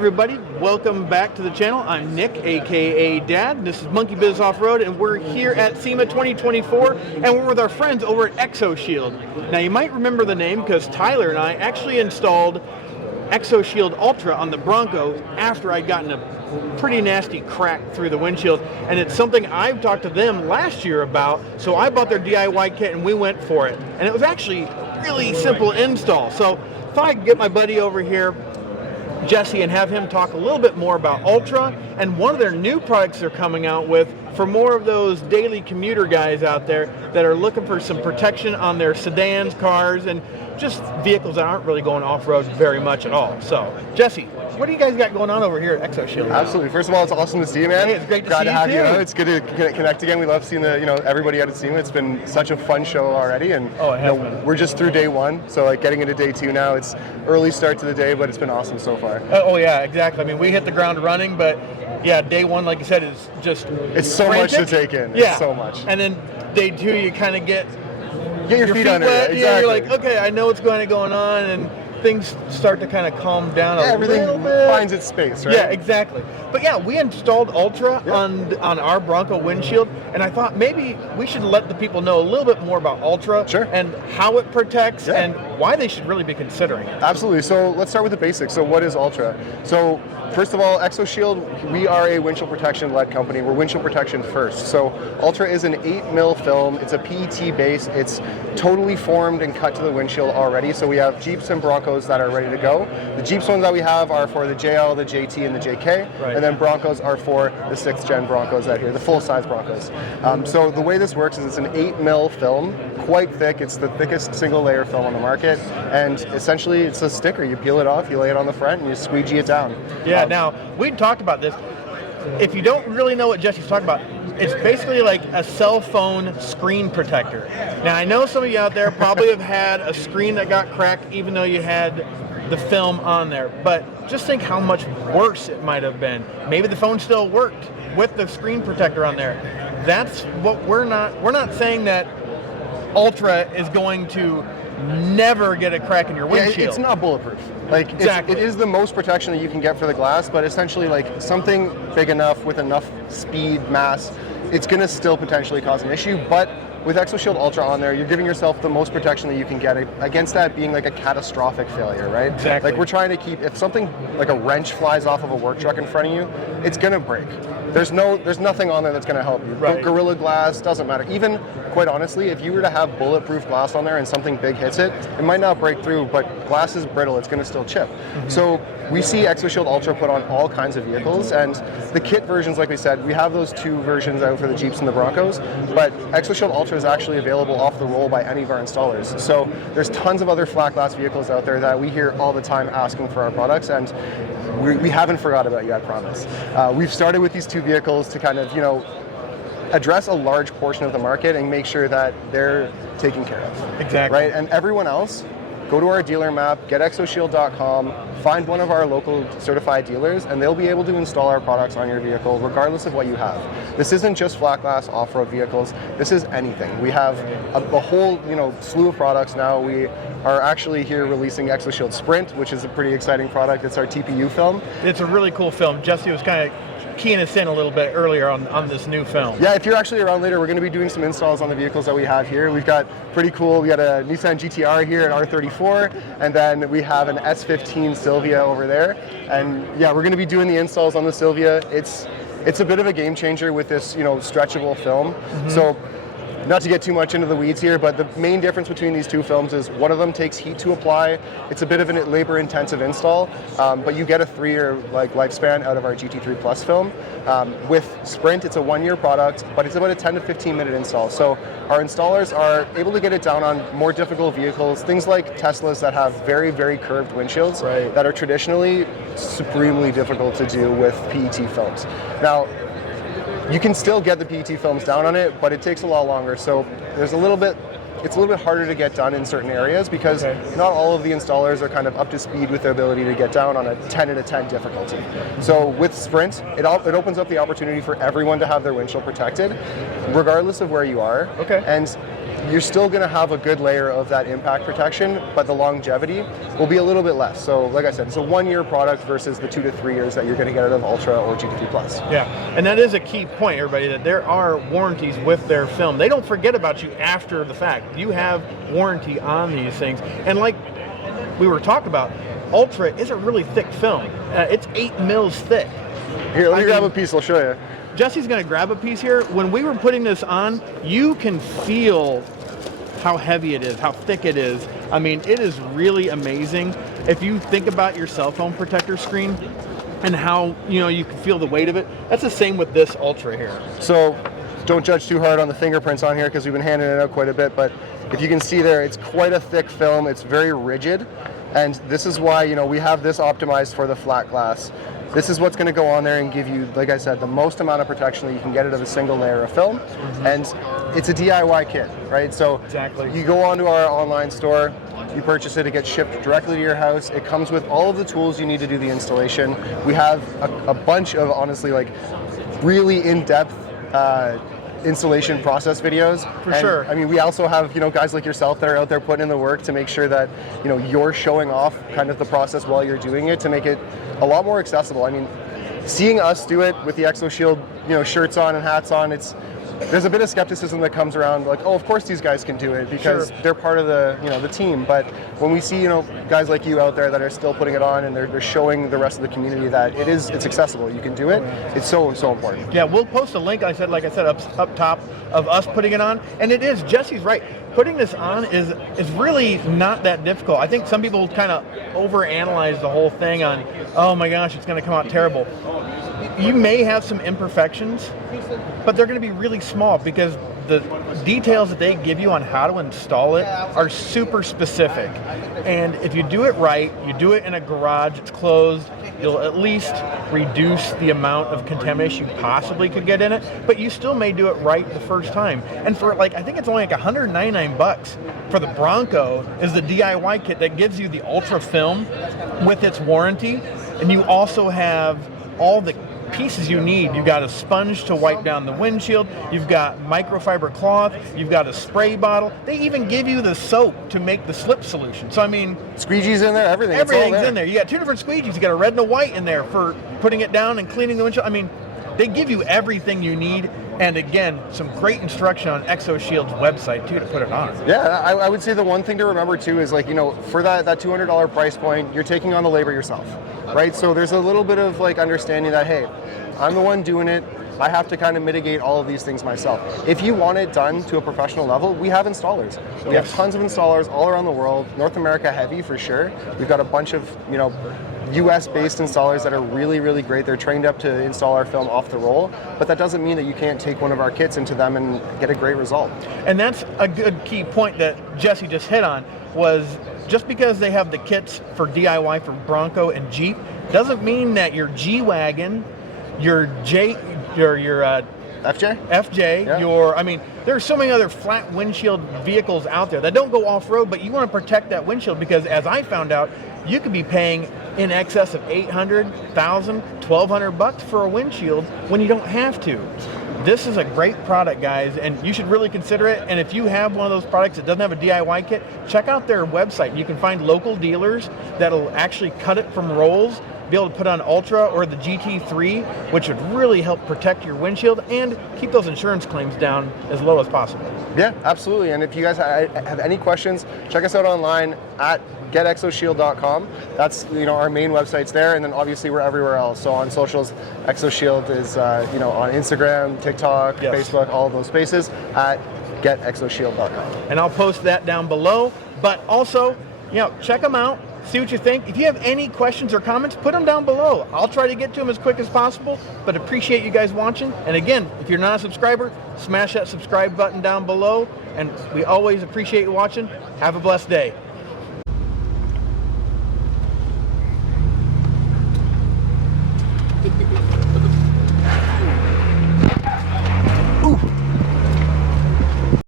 everybody, welcome back to the channel. I'm Nick, aka Dad. This is Monkey Biz Off-Road, and we're here at SEMA 2024, and we're with our friends over at Exoshield. Now you might remember the name because Tyler and I actually installed Exoshield Ultra on the Bronco after I'd gotten a pretty nasty crack through the windshield, and it's something I've talked to them last year about, so I bought their DIY kit and we went for it. And it was actually really simple install, so I thought I could get my buddy over here, Jesse, and have him talk a little bit more about Ultra and one of their new products they're coming out with for more of those daily commuter guys out there that are looking for some protection on their sedans, cars, and just vehicles that aren't really going off-road very much at all. So, Jesse, what do you guys got going on over here at Exoshield? Absolutely. First of all, it's awesome to see you, man. Hey, it's great to Glad see to have you you. too. It's good to connect again. We love seeing everybody out at SEMA. It's been such a fun show already, and we're just through day one, so like getting into day two now. It's early start to the day, but it's been awesome so far. Oh yeah, exactly. I mean, we hit the ground running, but yeah, day one, like you said, is just it's so frantic. much to take in. Yeah, it's so much. And then day two, you kind of get your feet under wet. it. Exactly. Yeah, you're like, okay, I know what's going on, and things start to kind of calm down a everything little bit. finds its space, right? Yeah, exactly. But yeah, we installed Ultra on our Bronco windshield, and I thought maybe we should let the people know a little bit more about Ultra and how it protects and why they should really be considering it. Absolutely. So let's start with the basics. So what is Ultra? So first of all, Exoshield, we are a windshield protection-led company. We're windshield protection first. So Ultra is an 8mm film. It's a PET base. It's totally formed and cut to the windshield already. So we have Jeeps and Broncos that are ready to go. The Jeeps ones that we have are for the JL, the JT, and the JK. And then Broncos are for the 6th gen Broncos out here, the full-size Broncos. So the way this works is it's an 8mm film, quite thick. It's the thickest single-layer film on the market. And essentially, it's a sticker. You peel it off, you lay it on the front, and you squeegee it down. Yeah, now, we talked about this. If you don't really know what Jesse's talking about, it's basically like a cell phone screen protector. Now, I know some of you out there probably have had a screen that got cracked even though you had the film on there, but just think how much worse it might have been. Maybe the phone still worked with the screen protector on there. That's what we're not saying that Ultra is going to never get a crack in your windshield. Yeah, it's not bulletproof. Like it is the most protection that you can get for the glass, but essentially like something big enough with enough speed, mass, it's going to still potentially cause an issue. But with Exoshield Ultra on there, you're giving yourself the most protection that you can get against that being like a catastrophic failure, right? Exactly. Like we're trying to keep, if something like a wrench flies off of a work truck in front of you, it's going to break. There's nothing on there that's going to help you. Right. Gorilla Glass, doesn't matter. Even, quite honestly, if you were to have bulletproof glass on there and something big hits it, it might not break through, but glass is brittle, it's going to still chip. So we see Exoshield Ultra put on all kinds of vehicles, and the kit versions, like we said, we have those two versions out for the Jeeps and the Broncos, but Exoshield Ultra is actually available off the roll by any of our installers. So there's tons of other flat glass vehicles out there that we hear all the time asking for our products, and we haven't forgot about you, I promise. We've started with these two vehicles to kind of, address a large portion of the market and make sure that they're taken care of. Exactly. Right? And everyone else, go to our dealer map, get exoshield.com, find one of our local certified dealers, and they'll be able to install our products on your vehicle regardless of what you have. This isn't just flat glass off-road vehicles, this is anything. We have a whole slew of products now. We are actually here releasing Exoshield Sprint, which is a pretty exciting product. It's our TPU film. It's a really cool film. Jesse was kind of keying us in a little bit earlier on this new film. Yeah, if you're actually around later, we're going to be doing some installs on the vehicles that we have here. We've got pretty cool, we got a Nissan GTR here, an R34, and then we have an S15 Silvia over there. And yeah, we're going to be doing the installs on the Silvia. It's a bit of a game changer with this, stretchable film. So not to get too much into the weeds here, but the main difference between these two films is one of them takes heat to apply. It's a bit of a labor-intensive install, but you get a 3-year lifespan out of our GT3 Plus film. With Sprint, it's a 1-year product, but it's about a 10 to 15-minute install. So our installers are able to get it down on more difficult vehicles, things like Teslas that have very, very curved windshields that are traditionally supremely difficult to do with PET films. Now, you can still get the PET films down on it, but it takes a lot longer. So it's a little bit harder to get done in certain areas because not all of the installers are kind of up to speed with their ability to get down on a 10 out of 10 difficulty. So with Sprint, it opens up the opportunity for everyone to have their windshield protected, regardless of where you are. And you're still going to have a good layer of that impact protection, but the longevity will be a little bit less. So like I said, it's a 1-year product versus the 2 to 3 years that you're going to get out of Ultra or GT3 Plus. Yeah, and that is a key point, everybody, that there are warranties with their film. They don't forget about you after the fact. You have warranty on these things. And like we were talking about, Ultra is a really thick film. It's 8 mils thick. Here, let me grab a piece, I'll show you. Jesse's going to grab a piece here. When we were putting this on, you can feel how heavy it is, how thick it is. I mean, it is really amazing. If you think about your cell phone protector screen and how, you can feel the weight of it, that's the same with this Ultra here. So don't judge too hard on the fingerprints on here because we've been handing it out quite a bit, but if you can see there, it's quite a thick film. It's very rigid, and this is why, we have this optimized for the flat glass. This is what's going to go on there and give you, like I said, the most amount of protection that you can get out of a single layer of film. And it's a DIY kit, right? So exactly. You go onto our online store, you purchase it gets shipped directly to your house. It comes with all of the tools you need to do the installation. We have a bunch of, honestly, like really in-depth installation process videos. For sure. I mean, we also have, guys like yourself that are out there putting in the work to make sure that, you're showing off kind of the process while you're doing it to make it a lot more accessible. I mean, seeing us do it with the Exoshield, shirts on and hats on, there's a bit of skepticism that comes around, like, oh, of course these guys can do it because they're part of the, the team. But when we see, guys like you out there that are still putting it on and they're showing the rest of the community that it's accessible, you can do it. It's so important. Yeah, we'll post a link. Like I said, up top of us putting it on, and it is. Jesse's right. Putting this on is really not that difficult. I think some people kind of overanalyze the whole thing on, oh my gosh, it's going to come out terrible. You may have some imperfections, but they're going to be really small because the details that they give you on how to install it are super specific. And if you do it right, you do it in a garage, it's closed, you'll at least reduce the amount of contamination you possibly could get in it, but you still may do it right the first time. And for I think it's only like $199 for the Bronco is the DIY kit that gives you the Ultra film with its warranty, and you also have all the pieces you need. You've got a sponge to wipe down the windshield, you've got microfiber cloth, you've got a spray bottle. They even give you the soap to make the slip solution. So I mean, squeegee's in there, everything's in there. You got 2 different squeegees. You got a red and a white in there for putting it down and cleaning the windshield. I mean, they give you everything you need. And again, some great instruction on Exoshield's website too to put it on. Yeah, I would say the one thing to remember too is for that $200 price point, you're taking on the labor yourself, right? So there's a little bit of understanding that, hey, I'm the one doing it. I have to kind of mitigate all of these things myself. If you want it done to a professional level, we have installers. We have tons of installers all around the world. North America heavy for sure. We've got a bunch of US-based installers that are really, really great. They're trained up to install our film off the roll, but that doesn't mean that you can't take one of our kits into them and get a great result. And that's a good key point that Jesse just hit on, was just because they have the kits for DIY for Bronco and Jeep doesn't mean that your G-Wagon, your FJ, yeah. There are so many other flat windshield vehicles out there that don't go off-road, but you want to protect that windshield because, as I found out, you could be paying in excess of $800, $1,000, $1,200 for a windshield when you don't have to. This is a great product, guys, and you should really consider it. And if you have one of those products that doesn't have a DIY kit, check out their website. You can find local dealers that'll actually cut it from rolls, be able to put on Ultra or the GT3, which would really help protect your windshield and keep those insurance claims down as low as possible. Yeah, absolutely. And if you guys have any questions, check us out online at getexoshield.com. That's our main website's there, and then obviously we're everywhere else. So on socials, Exoshield is on Instagram, TikTok, Facebook, all of those spaces at getexoshield.com. And I'll post that down below. But also, check them out. See what you think. If you have any questions or comments, put them down below. I'll try to get to them as quick as possible, but appreciate you guys watching. And again, if you're not a subscriber, smash that subscribe button down below. And we always appreciate you watching. Have a blessed day.